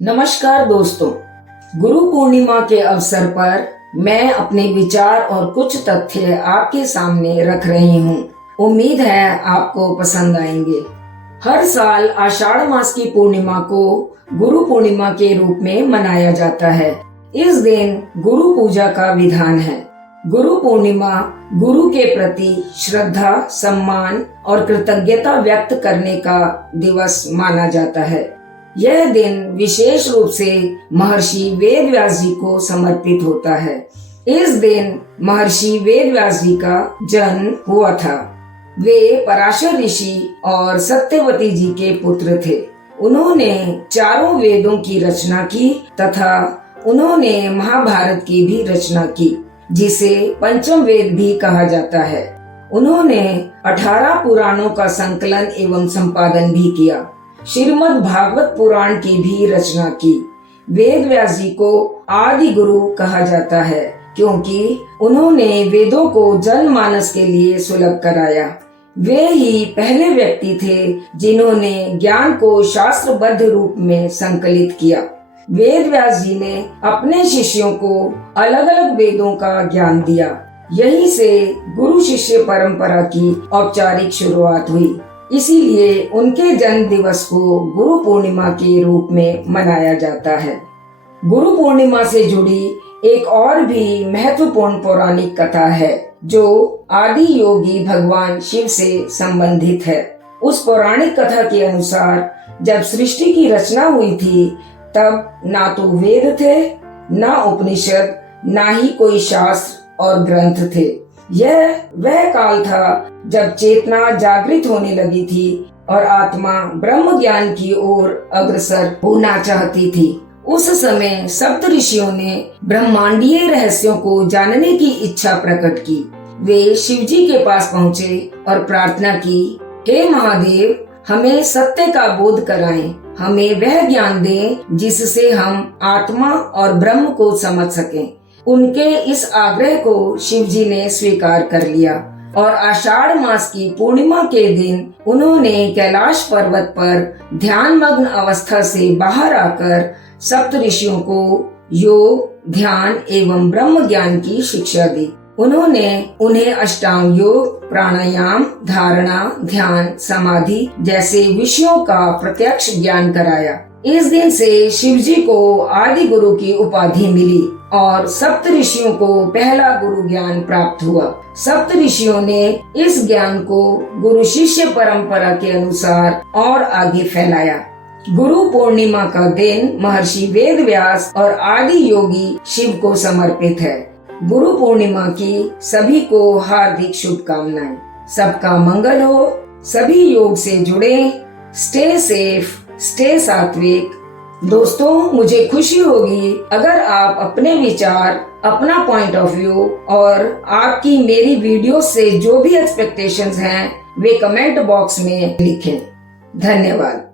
नमस्कार दोस्तों, गुरु पूर्णिमा के अवसर पर मैं अपने विचार और कुछ तथ्य आपके सामने रख रही हूँ। उम्मीद है आपको पसंद आएंगे। हर साल आषाढ़ मास की पूर्णिमा को गुरु पूर्णिमा के रूप में मनाया जाता है। इस दिन गुरु पूजा का विधान है। गुरु पूर्णिमा गुरु के प्रति श्रद्धा, सम्मान और कृतज्ञता व्यक्त करने का दिवस माना जाता है। यह दिन विशेष रूप से महर्षि वेदव्यास जी को समर्पित होता है। इस दिन महर्षि वेदव्यास जी का जन्म हुआ था। वे पराशर ऋषि और सत्यवती जी के पुत्र थे। उन्होंने चारों वेदों की रचना की तथा उन्होंने महाभारत की भी रचना की, जिसे पंचम वेद भी कहा जाता है। उन्होंने 18 पुराणों का संकलन एवं संपादन भी किया। श्रीमद् भागवत पुराण की भी रचना की। वेदव्यास जी को आदि गुरु कहा जाता है, क्योंकि उन्होंने वेदों को जनमानस के लिए सुलभ कराया। वे ही पहले व्यक्ति थे जिन्होंने ज्ञान को शास्त्रबद्ध रूप में संकलित किया। वेदव्यास जी ने अपने शिष्यों को अलग अलग वेदों का ज्ञान दिया। यहीं से गुरु शिष्य परंपरा की औपचारिक शुरुआत हुई। इसीलिए उनके जन्म दिवस को गुरु पूर्णिमा के रूप में मनाया जाता है। गुरु पूर्णिमा से जुड़ी एक और भी महत्वपूर्ण पौराणिक कथा है, जो आदि योगी भगवान शिव से संबंधित है। उस पौराणिक कथा के अनुसार जब सृष्टि की रचना हुई थी, तब ना तो वेद थे, ना उपनिषद, ना ही कोई शास्त्र और ग्रंथ थे। यह वह काल था जब चेतना जागृत होने लगी थी और आत्मा ब्रह्म ज्ञान की ओर अग्रसर होना चाहती थी। उस समय सप्त ऋषियों ने ब्रह्मांडीय रहस्यों को जानने की इच्छा प्रकट की। वे शिव जी के पास पहुँचे और प्रार्थना की, हे महादेव, हमें सत्य का बोध कराएं, हमें वह ज्ञान दें जिससे हम आत्मा और ब्रह्म को समझ सकें। उनके इस आग्रह को शिव जी ने स्वीकार कर लिया और आषाढ़ मास की पूर्णिमा के दिन उन्होंने कैलाश पर्वत पर ध्यान मग्न अवस्था से बाहर आकर सप्त ऋषियों को योग, ध्यान एवं ब्रह्म ज्ञान की शिक्षा दी। उन्होंने उन्हें अष्टांग योग, प्राणायाम, धारणा, ध्यान, समाधि जैसे विषयों का प्रत्यक्ष ज्ञान कराया। इस दिन से शिव जी को आदि गुरु की उपाधि मिली और सप्त ऋषियों को पहला गुरु ज्ञान प्राप्त हुआ। सप्त ऋषियों ने इस ज्ञान को गुरु शिष्य परंपरा के अनुसार और आगे फैलाया। गुरु पूर्णिमा का दिन महर्षि वेदव्यास और आदि योगी शिव को समर्पित है। गुरु पूर्णिमा की सभी को हार्दिक शुभकामनाएं। सबका मंगल हो। सभी योग से जुड़े। स्टे सेफ, स्टे सात्विक। दोस्तों, मुझे खुशी होगी अगर आप अपने विचार, अपना पॉइंट ऑफ व्यू और आपकी मेरी वीडियो से जो भी एक्सपेक्टेशंस हैं, वे कमेंट बॉक्स में लिखें। धन्यवाद।